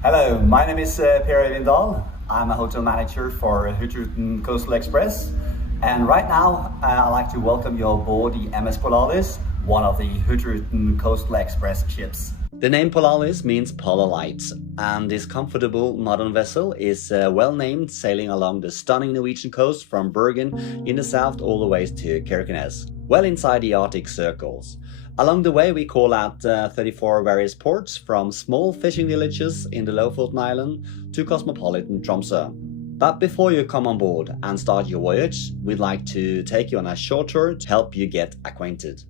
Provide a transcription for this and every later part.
Hello, my name is Per Evindal. I'm a hotel manager for HURTIGRUTEN Coastal Express. And right now, I'd like to welcome you aboard the MS Polarlys, one of the HURTIGRUTEN Coastal Express ships. The name Polarlys means polar lights, and this comfortable modern vessel is well named, sailing along the stunning Norwegian coast from Bergen in the south all the way to Kirkenes, well inside the Arctic circles. Along the way we call at 34 various ports, from small fishing villages in the Lofoten Island to cosmopolitan Tromsø. But before you come on board and start your voyage, we'd like to take you on a short tour to help you get acquainted.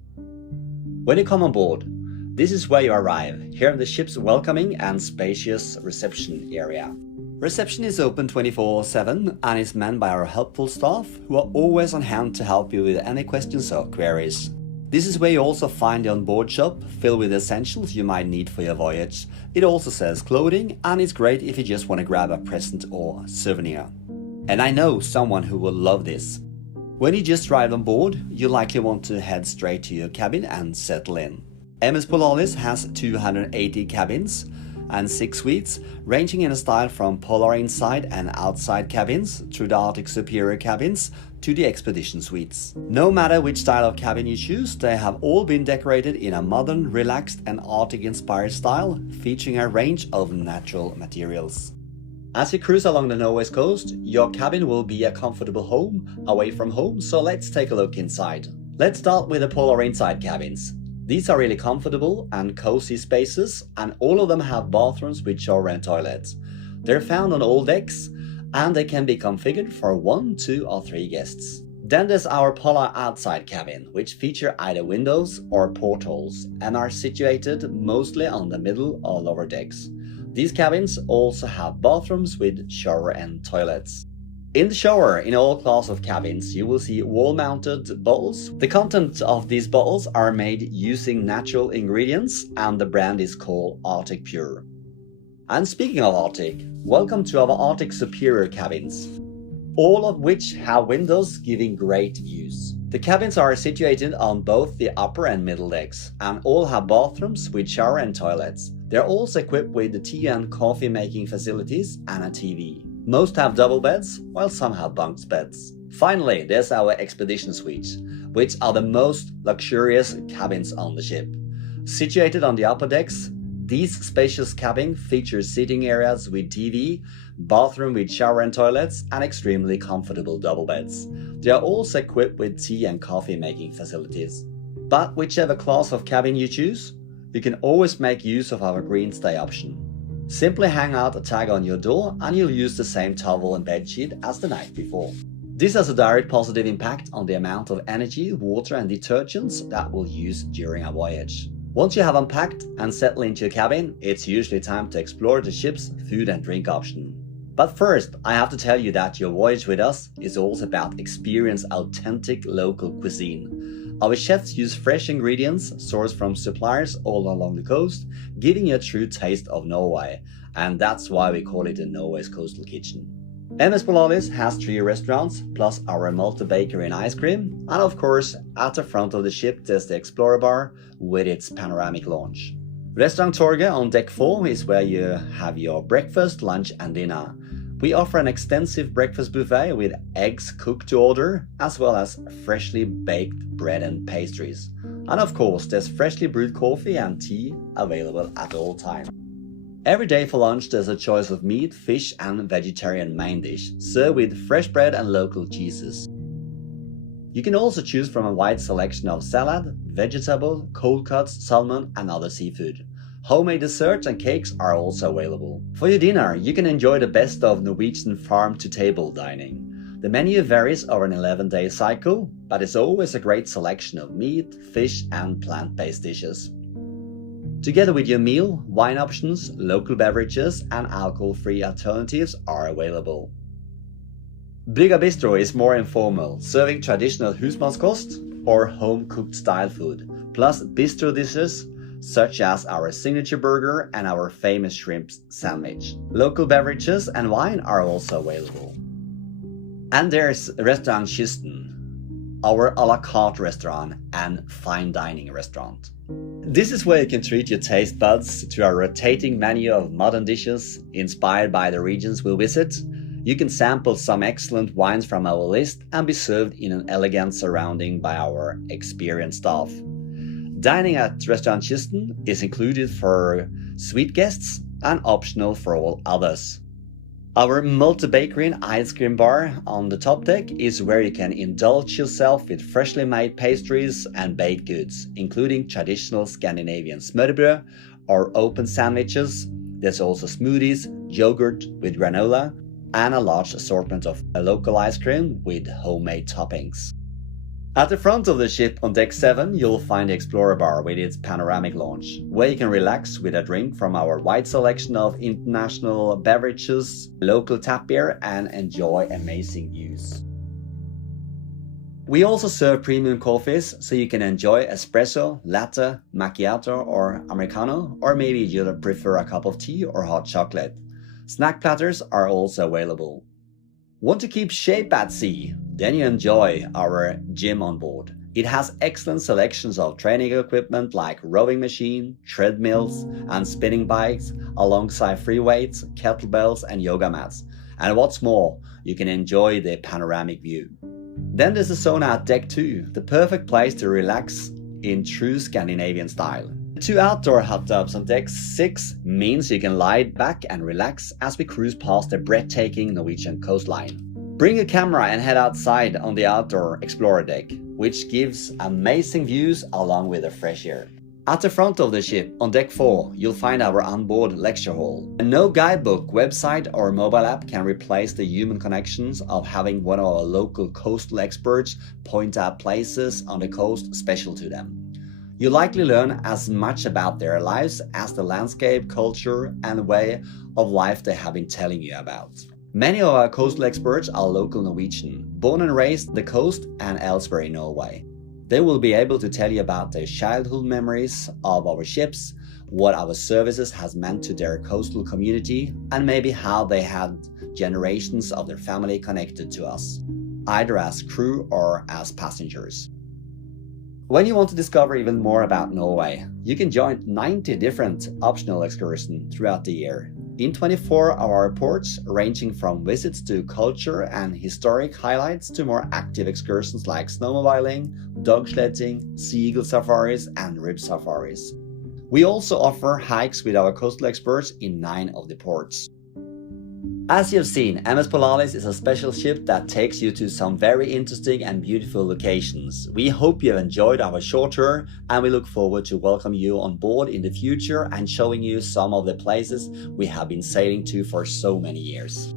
When you come on board, this is where you arrive, here in the ship's welcoming and spacious reception area. Reception is open 24/7 and is manned by our helpful staff, who are always on hand to help you with any questions or queries. This is where you also find the onboard shop filled with essentials you might need for your voyage. It also sells clothing, and it's great if you just want to grab a present or souvenir. And I know someone who will love this. When you just arrive on board, you likely want to head straight to your cabin and settle in. MS Polarlys has 280 cabins and 6 suites, ranging in a style from polar inside and outside cabins through the Arctic Superior cabins to the expedition suites. No matter which style of cabin you choose, they have all been decorated in a modern, relaxed and Arctic-inspired style, featuring a range of natural materials. As you cruise along the Norway's coast, your cabin will be a comfortable home away from home, so let's take a look inside. Let's start with the polar inside cabins. These are really comfortable and cozy spaces, and all of them have bathrooms with shower and toilets. They're found on all decks, and they can be configured for 1, 2 or 3 guests. Then there's our polar outside cabin, which feature either windows or portholes and are situated mostly on the middle or lower decks. These cabins also have bathrooms with shower and toilets. In the shower, in all class of cabins, you will see wall-mounted bottles. The contents of these bottles are made using natural ingredients, and the brand is called Arctic Pure. And speaking of Arctic, welcome to our Arctic Superior cabins, all of which have windows giving great views. The cabins are situated on both the upper and middle decks, and all have bathrooms with shower and toilets. They're also equipped with tea and coffee making facilities and a TV. Most have double beds, while some have bunk beds. Finally, there's our expedition suites, which are the most luxurious cabins on the ship. Situated on the upper decks, these spacious cabins feature sitting areas with TV, bathroom with shower and toilets, and extremely comfortable double beds. They are also equipped with tea and coffee making facilities. But whichever class of cabin you choose, you can always make use of our green stay option. Simply hang out a tag on your door and you'll use the same towel and bedsheet as the night before. This has a direct positive impact on the amount of energy, water and detergents that we'll use during our voyage. Once you have unpacked and settled into your cabin, it's usually time to explore the ship's food and drink option. But first, I have to tell you that your voyage with us is also about experience authentic local cuisine. Our chefs use fresh ingredients sourced from suppliers all along the coast, giving you a true taste of Norway, and that's why we call it the Norway's Coastal Kitchen. MS Polarlys has 3 restaurants, plus our multi-bakery and ice cream, and of course, at the front of the ship there's the Explorer Bar with its panoramic lounge. Restaurant Torget on deck 4 is where you have your breakfast, lunch and dinner. We offer an extensive breakfast buffet with eggs cooked to order, as well as freshly baked bread and pastries. And of course, there's freshly brewed coffee and tea available at all times. Every day for lunch there's a choice of meat, fish and vegetarian main dish, served with fresh bread and local cheeses. You can also choose from a wide selection of salad, vegetable, cold cuts, salmon and other seafood. Homemade desserts and cakes are also available. For your dinner, you can enjoy the best of Norwegian farm-to-table dining. The menu varies over an 11-day cycle, but it's always a great selection of meat, fish and plant-based dishes. Together with your meal, wine options, local beverages and alcohol-free alternatives are available. Brygga Bistro is more informal, serving traditional husmannskost or home-cooked style food, plus bistro dishes such as our signature burger and our famous shrimp sandwich. Local beverages and wine are also available. And there's Restaurant Kysten. our a la carte restaurant and fine dining restaurant. This is where you can treat your taste buds to a rotating menu of modern dishes inspired by the regions we'll visit. You can sample some excellent wines from our list and be served in an elegant surrounding by our experienced staff. Dining at Restaurant Kysten is included for suite guests and optional for all others. Our multi-bakery and ice cream bar on the top deck is where you can indulge yourself with freshly made pastries and baked goods, including traditional Scandinavian smørrebrød or open sandwiches. There's also smoothies, yogurt with granola, and a large assortment of local ice cream with homemade toppings. At the front of the ship on deck 7, you'll find the Explorer Bar with its panoramic lounge, where you can relax with a drink from our wide selection of international beverages, local tap beer, and enjoy amazing views. We also serve premium coffees, so you can enjoy espresso, latte, macchiato, or americano, or maybe you prefer a cup of tea or hot chocolate. Snack platters are also available. Want to keep shape at sea? Then you enjoy our gym on board. It has excellent selections of training equipment like rowing machine, treadmills, and spinning bikes, alongside free weights, kettlebells, and yoga mats. And what's more, you can enjoy the panoramic view. Then there's the sauna at deck 2, the perfect place to relax in true Scandinavian style. The 2 outdoor hot tubs on deck 6 means you can lie back and relax as we cruise past the breathtaking Norwegian coastline. Bring a camera and head outside on the outdoor Explorer deck, which gives amazing views along with the fresh air. At the front of the ship, on deck 4, you'll find our onboard lecture hall. No guidebook, website or mobile app can replace the human connections of having one of our local coastal experts point out places on the coast special to them. You likely learn as much about their lives as the landscape, culture, and way of life they have been telling you about. Many of our coastal experts are local Norwegian, born and raised the coast and elsewhere in Norway. They will be able to tell you about their childhood memories of our ships, what our services has meant to their coastal community, and maybe how they had generations of their family connected to us, either as crew or as passengers. When you want to discover even more about Norway, you can join 90 different optional excursions throughout the year. In 24 of our ports, ranging from visits to culture and historic highlights to more active excursions like snowmobiling, dog sledding, seagull safaris, and rib safaris. We also offer hikes with our coastal experts in 9 of the ports. As you have seen, MS Polarlys is a special ship that takes you to some very interesting and beautiful locations. We hope you have enjoyed our short tour, and we look forward to welcome you on board in the future and showing you some of the places we have been sailing to for so many years.